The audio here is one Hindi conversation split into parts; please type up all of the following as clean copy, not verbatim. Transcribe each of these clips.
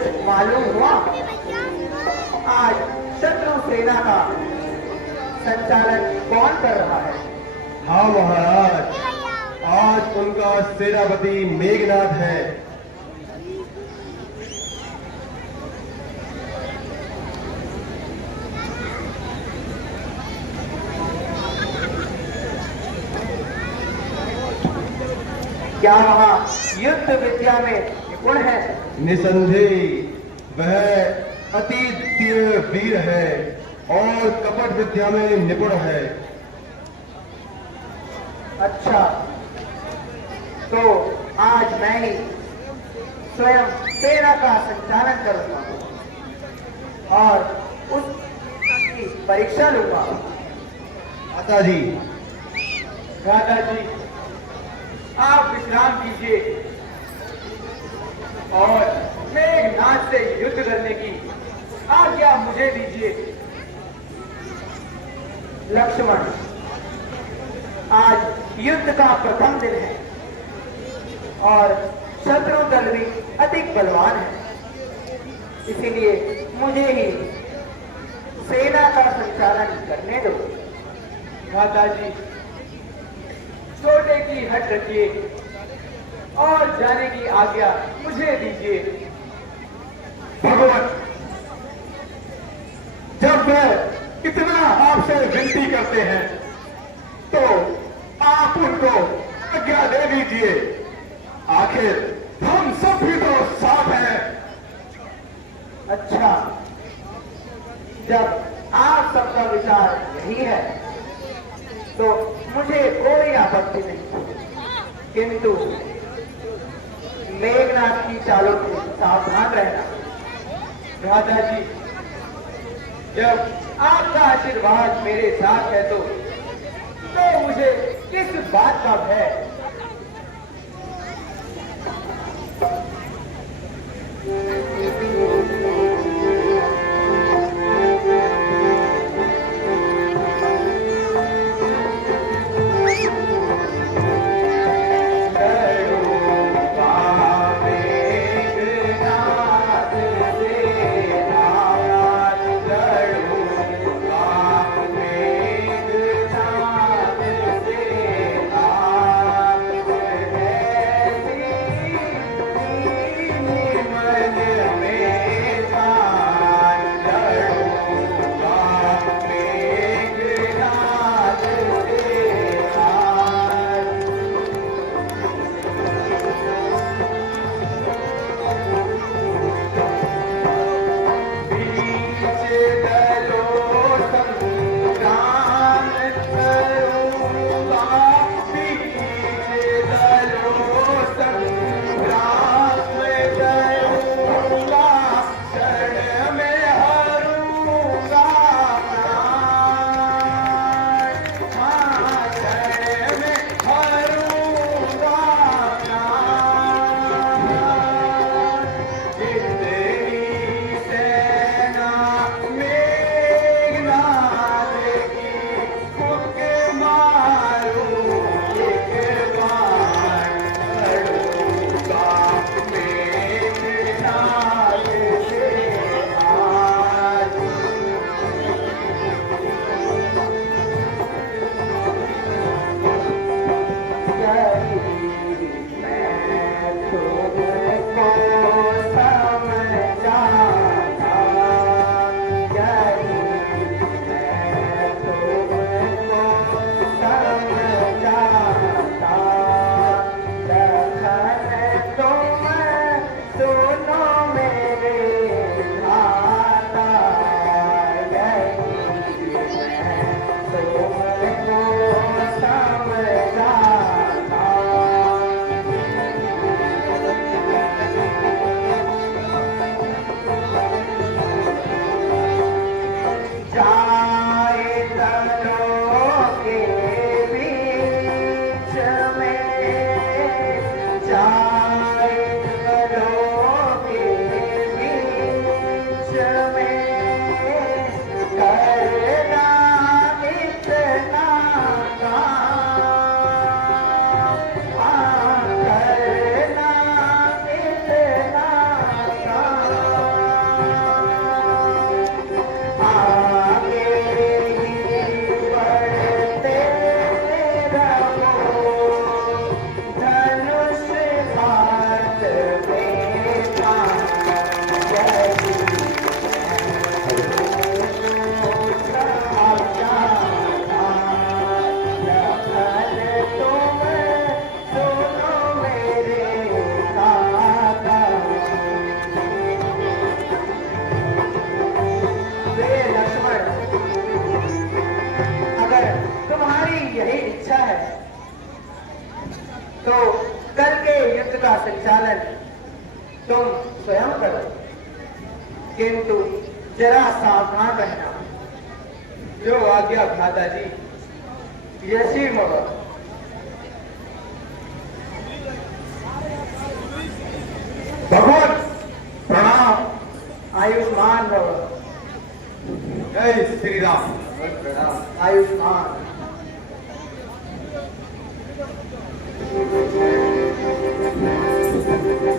कुछ मालूम हुआ? आज शत्रु सेना का संचालन कौन कर रहा है? हाँ महाराज, आज उनका सेनापति मेघनाथ है। क्या वहाँ युद्ध विद्या में निपुण है? निसंदेह वह अति तीव्र वीर है और कपट विद्या में निपुण है। अच्छा, तो आज मैं ही स्वयं सेना का संचालन करूंगा और उसकी परीक्षा लूंगा। माता जी, दादाजी, आप विश्राम कीजिए और मेघनाथ से युद्ध करने की आज्ञा मुझे दीजिए। लक्ष्मण, आज युद्ध का प्रथम दिन है और शत्रु दल भी अधिक बलवान है, इसीलिए मुझे ही सेना का संचालन करने दो। दादाजी, छोटे की हट रखिए और जाने की आज्ञा मुझे दीजिए। भगवान, जब वे इतना आपसे विनती करते हैं तो आप उनको आज्ञा दे दीजिए। आखिर हम सब भी तो साथ हैं। अच्छा, जब आप सबका विचार यही है तो मुझे कोई आपत्ति नहीं, किंतु मेघनाथ की चालों से सावधान रहना। दादाजी, जब आपका आशीर्वाद मेरे साथ है तो मुझे किस बात का भय? तुम स्वयं करो, किंतु जरा सावधान रहना। जो आज्ञा भ्राता जी। यशी भव। भगवान प्रणाम। आयुष्मान भव। जय श्री राम। प्रणाम। आयुष्मान।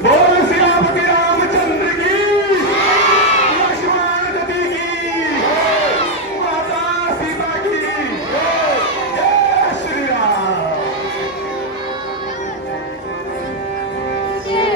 बोल श्रीरामति रामचंद्र की, लक्ष्मण जी की, माता सीता की, जय श्री राम। जय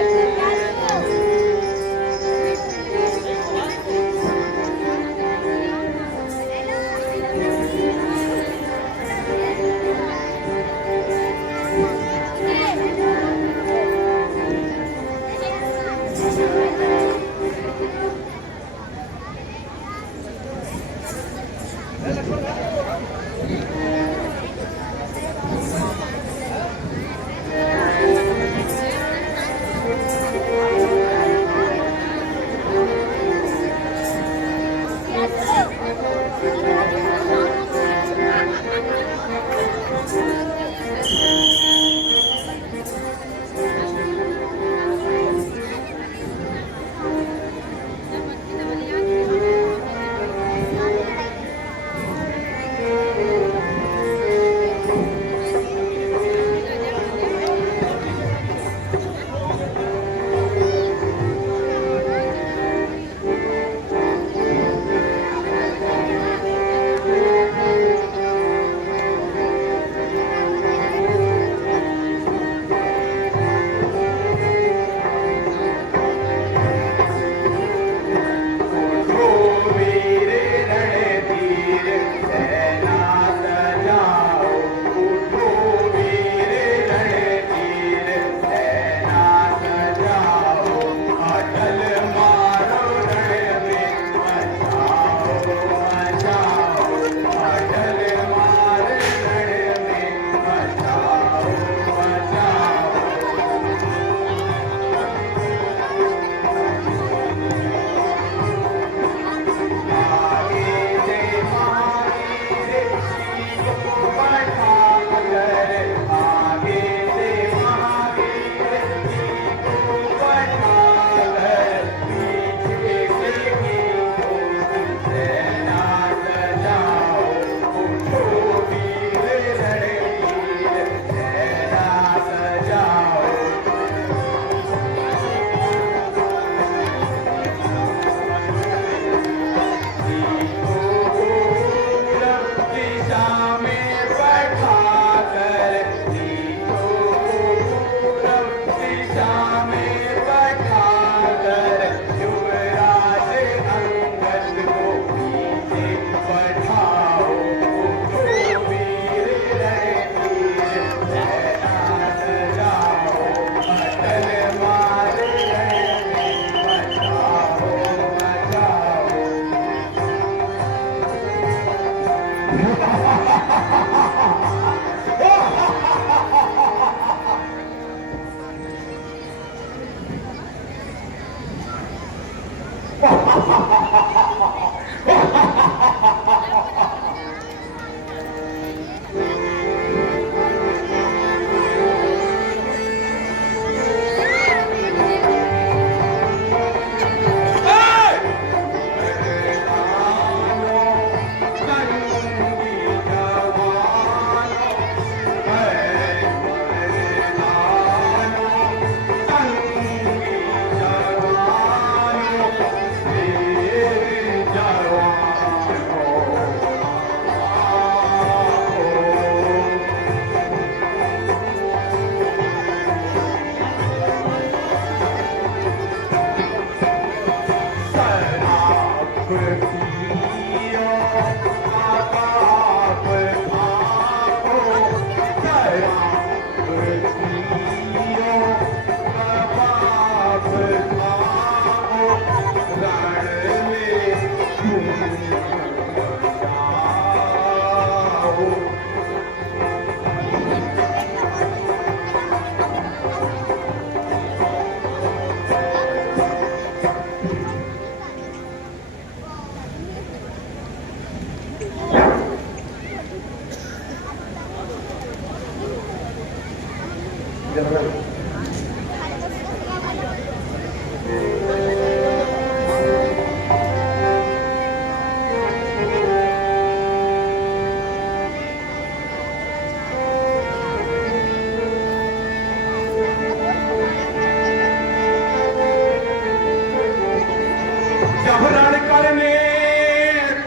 जब रण करने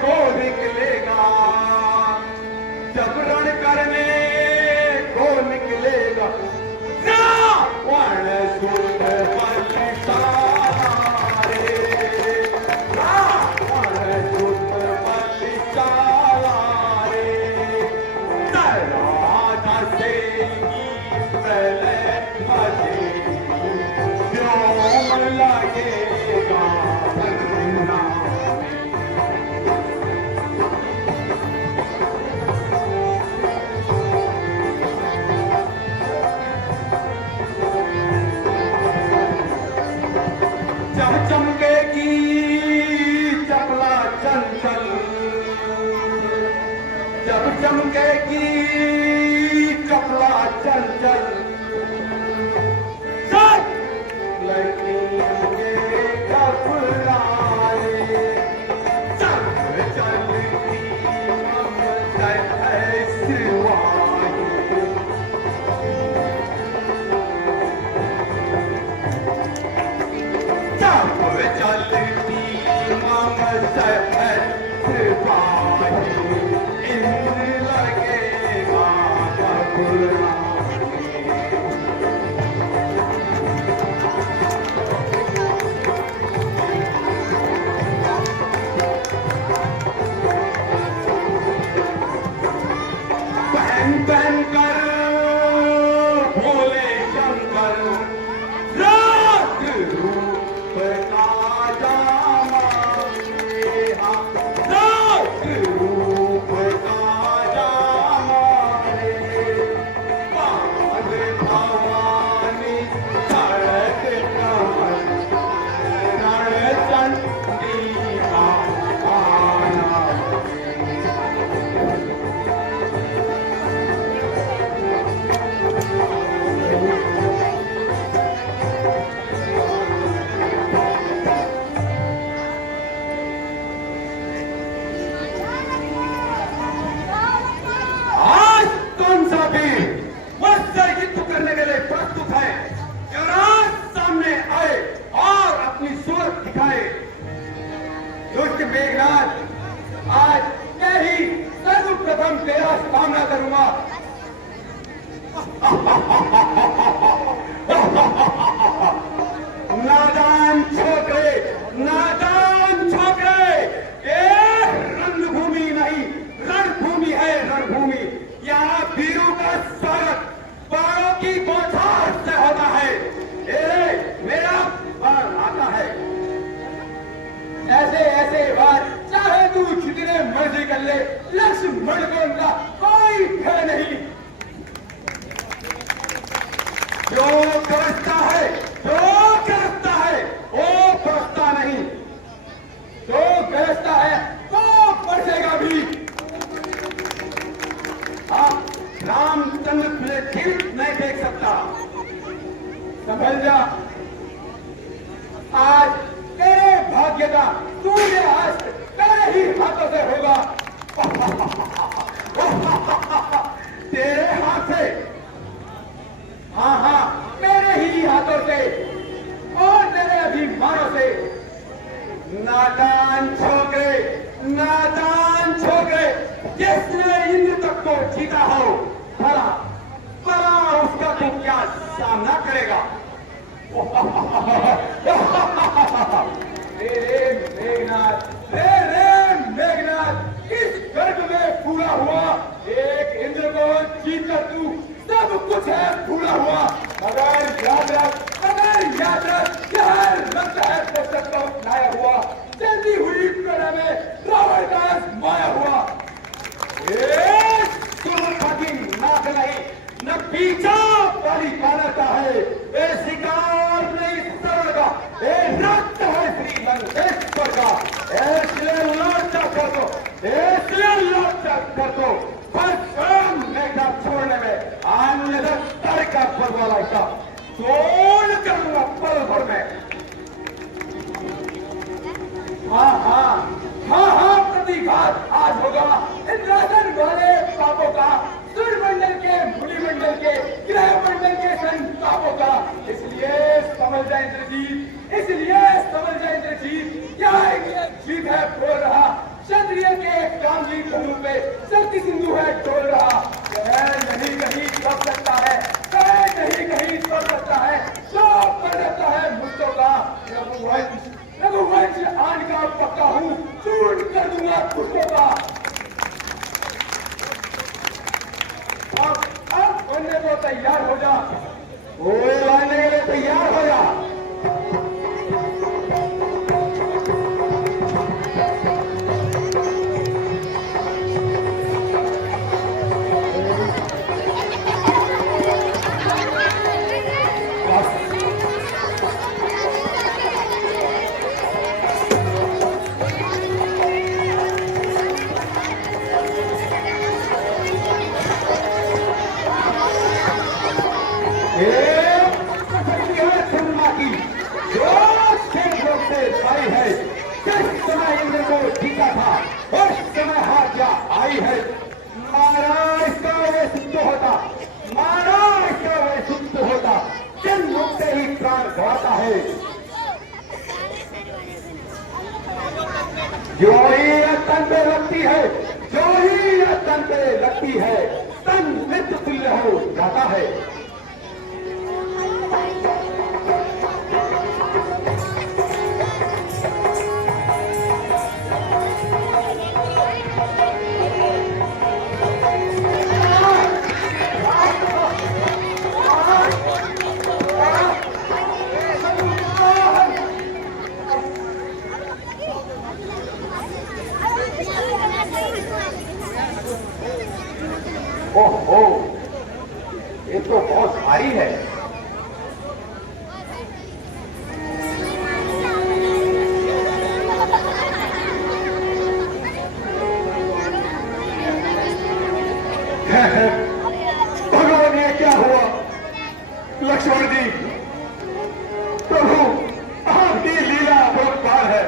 को निकलेगा, जब रण करने को निकलेगा, रावण सुत बलशाली, रावण सुत बलशाली, राजा से प्रलय मचे, व्योम लगेगा धरना में। जब चमकेगी चपला चंचल, जब चमकेगी चपला चंचल, लड़केंगे घबराए, चल चलती ममता है सिवाय, चल चलती ममता है सिवाय, इंद्र लगेगा घबराए। बहन कर भोले शंकर, रात रूप का जामा, रात रूप का जामा, बाल भवानी सड़क कमल, रण चंडी का आना। आज कौन सा वीर मुझसे युद्ध करने के लिए प्रस्तुत है, युवराज सामने आए और अपनी सूरत दिखाए। दुष्ट मेघनाथ, आज मैं ही सर्वप्रथम तेरा सामना करूंगा। नादान छोकरे, नादान छोकरे, ये रणभूमि नहीं रणभूमि है, रणभूमि। यहाँ वीरों का स्वागत बाणों की बौछार से होता है। मेरा बाण आता है, ऐसे ऐसे बार चाहे तू जितने मर्जी कर ले, लक्ष्मण को उनका कोई भय नहीं। जो गरजता है, जो गरजता है वो बरसता नहीं, जो गरजता है वो बरसेगा भी। आप रामचंद्र तुझे जीवित नहीं देख सकता, समझ जा। आज तेरे भाग्य का सूर्यास्त तेरे ही हाथों से होगा। तेरे हाथ से, हाँ हाँ मेरे ही हाथों से और तेरे अभिमानों से। नादान छोकरे, नादान छोकरे, जिसने इंद्र तक को जीता हो, भला भला उसका तू क्या सामना करेगा। रे मेघनाथ, रे मेघनाथ, इस गर्भ में पूरा हुआ एक इंद्र को जीत कर तू सब कुछ है पूरा हुआ। मगर याद रख, यह रक्त है पुस्तक को लाया हुआ, जल्दी हुई प्रलय में रावण का माया हुआ। नाक नहीं न पीछा वाली कानता है, ये शिकार नहीं सरल का, ये रक्त है श्री लंकेश्वर का। इसलिए लौटा कर दो, इसलिए लौटा कर दो, बस स्वयं मेघनाथ छोड़ने में अन्य तर का पल वाला का छोड़ करूंगा पल भर में। हाँ हाँ हाँ हाँ, प्रतिघात आज होगा इंद्रासन वाले पापों का, सूर्यमंडल के, मुनिमंडल के, ग्रह मंडल के संतापों का। इसलिए समझ जाए इंद्रजीत, इसलिए समझ जाए इंद्रजीत, क्या जीत है बोल रहा, क्षत्रिय के कामली धनु पे शक्ति सिंधु है डोल रहा। यह नहीं कहीं सब सकता है, कह नहीं कहीं सब सकता है, सब कर देता है मुझको का। रघुवंश आन का पक्का हूँ, चूर कर दूंगा खुशों का। अब बनने को तैयार हो जा, ओए आने के लिए तैयार हो जा। जीता था उस समय हार जा आई है। महाराज का वे सिद्ध होता, महाराज का वे सिद्ध होता, जन्म होते ही प्राण गवाता है। जो ही यह तन पे लगती है, जो ही यह तन पे लगती है, तन मृत्यु तुल्य हो जाता है। ओहो, ये तो बहुत भारी है। भगवान ये क्या हुआ? लक्ष्मण जी, प्रभु आपकी लीला अपरंपार है।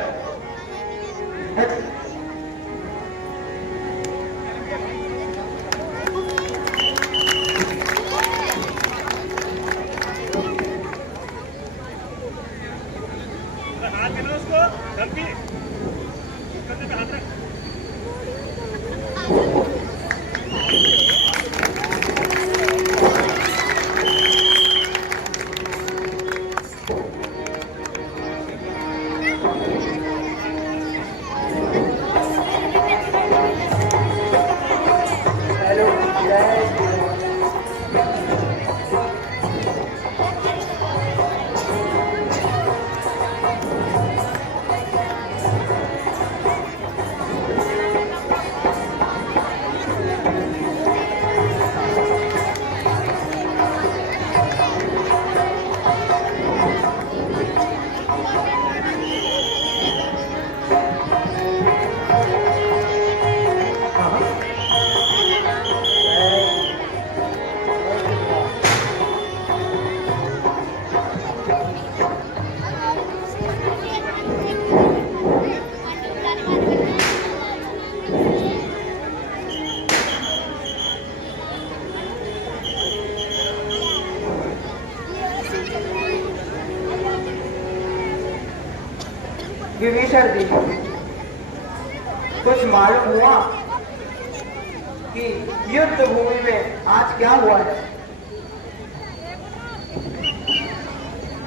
विभीषण जी, कुछ मालूम हुआ कि युद्ध भूमि में आज क्या हुआ है?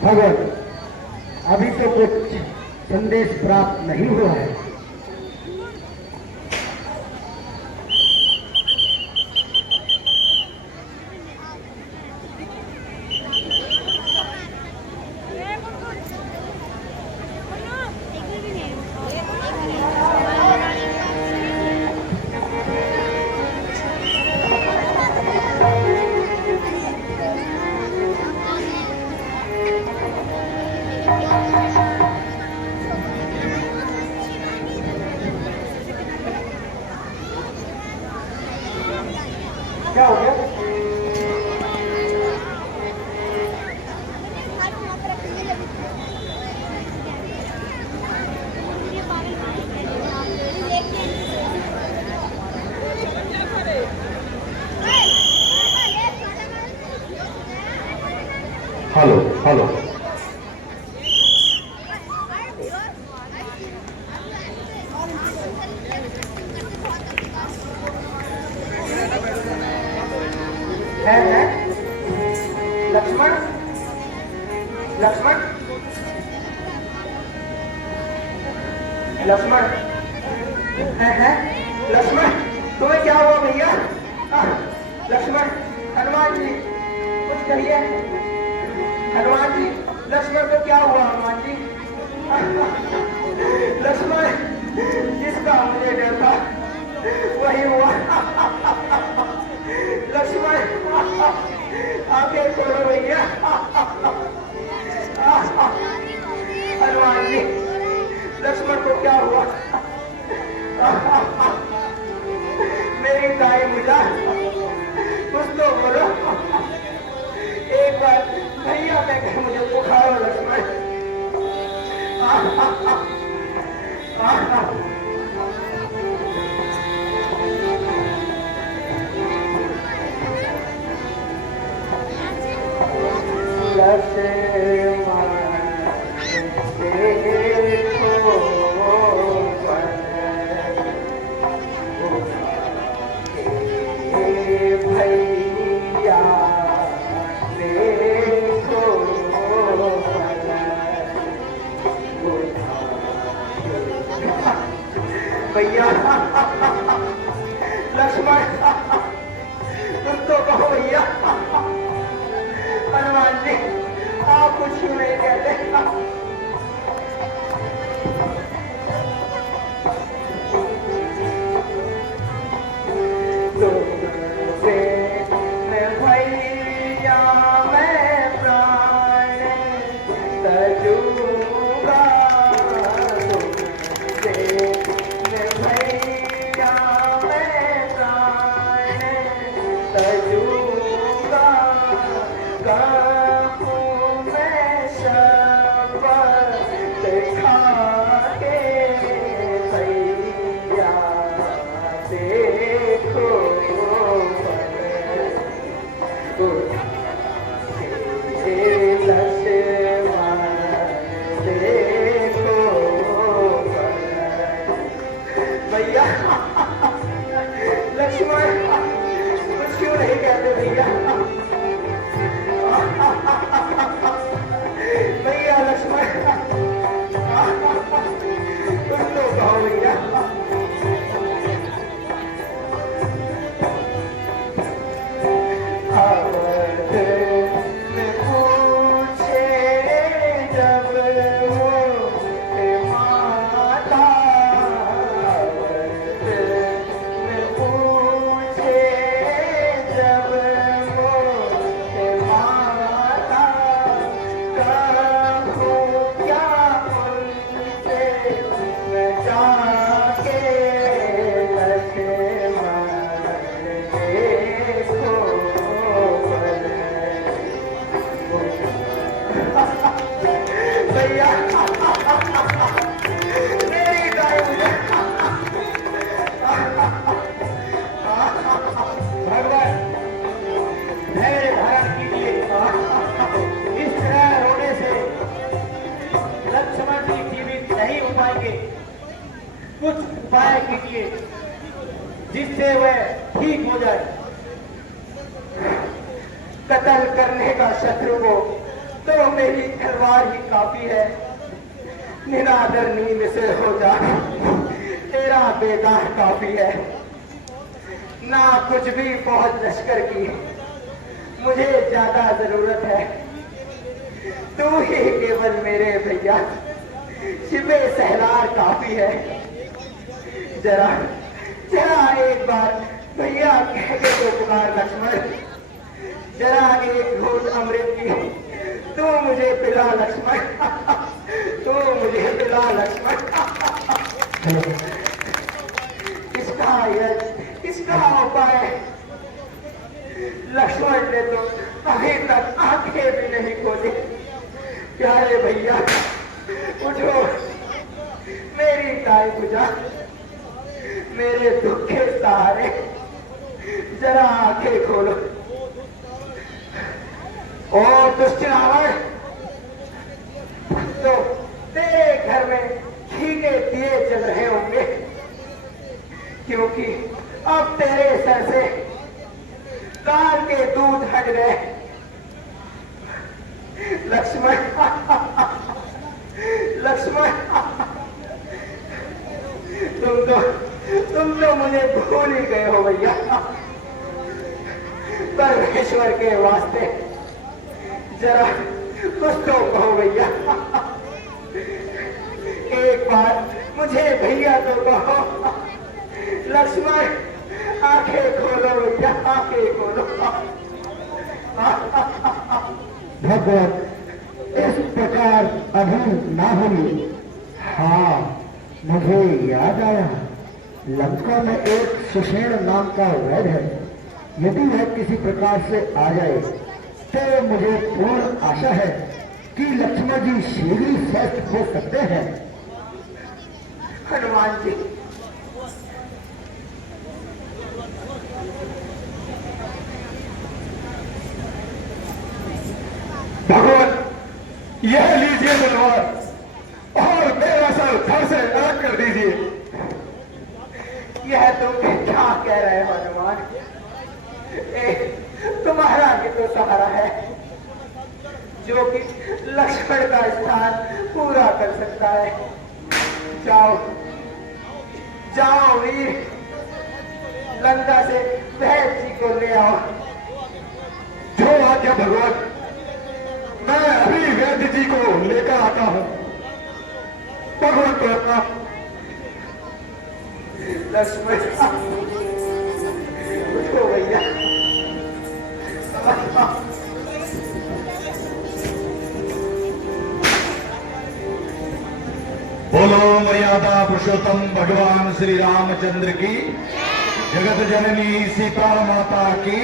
भगवान, अभी तो कुछ संदेश प्राप्त नहीं हुआ है। लक्ष्मण है लक्ष्मण, तुम्हें क्या हुआ भैया? लक्ष्मण, हनुमान जी कुछ कहिए। हनुमान जी, लक्ष्मण को क्या हुआ? हनुमान जी, लक्ष्मण, जिसका मुझे डर था वही हुआ। लक्ष्मण, आंखें खोलो भैया। हनुमान जी, लक्ष्मण को क्या हुआ? मेरी दाई मुझा, कुछ तो बोलो। एक बार भैया कहकर मुझे पुकारो लक्ष्मण। भैया, लक्ष्मण, तुम तो कहो भैया। हनुमान जी, आप कुछ क्यों नहीं कहते? तुमसे मैं भैया मैं प्राण तजूगा, भैया। लक्ष्मण, कुछ क्यों नहीं कहते भैया? भैया लक्ष्मण, कुछ तो कहो भैया। कुछ उपाय कीजिए जिससे वह ठीक हो जाए। कत्ल करने का शत्रु को तो मेरी तलवार ही काफी है। निरादर नींद से हो जा, तेरा बेदार काफी है। ना कुछ भी फौज लश्कर की मुझे ज्यादा जरूरत है। तू ही केवल मेरे भैया शिबे सहलार काफी है। जरा जरा एक बार भैया कह के तो पुकार लक्ष्मण। जरा एक घूंट अमृत की तू मुझे पिला लक्ष्मण, तू मुझे पिला लक्ष्मण। इसका उपाय लक्ष्मण ने तो अभी तक आंखें भी नहीं खोली। प्यारे भैया उठो, मेरी दाई बुझा, मेरे दुख के सहारे जरा आंखें खोलो। ओ दुष्ट रावण, तो तेरे घर में ठीके दिए चल रहे होंगे, क्योंकि अब तेरे सर से काल के दूध हट गए। लक्ष्मण, लक्ष्मण, तुम तो मुझे भूल ही गए हो भैया। परमेश्वर के वास्ते जरा कुछ तो कहो भैया। एक बार मुझे भैया तो कहो। लक्ष्मण आंखें खोलो भैया, आंखें खोलो। भगवत इस प्रकार अभी ना होगी। हाँ, मुझे याद आया, लंका में एक सुषेण नाम का वैद्य है। यदि वह किसी प्रकार से आ जाए तो मुझे पूर्ण आशा है कि लक्ष्मण जी शीघ्र ही स्वस्थ हो सकते हैं। हनुमान जी, भगवान यह लीजिए तलवार और मेरा सर धड़ से अलग कर दीजिए। यह तुम क्या कह रहे हो हनुमान? तुम्हारा भी तो सहारा है जो कि लक्ष्मण का स्थान पूरा कर सकता है। जाओ जाओ वीर, लंका से वैद्य जी को ले आओ। जो आज्ञा भगवान, मैं अभी वैद्य जी को लेकर आता हूं। भगवान प्रणाम। लक्ष्मण उठो भैया। बोलो मर्यादा पुरुषोत्तम भगवान श्री रामचंद्र की, जगत जननी सीता माता की।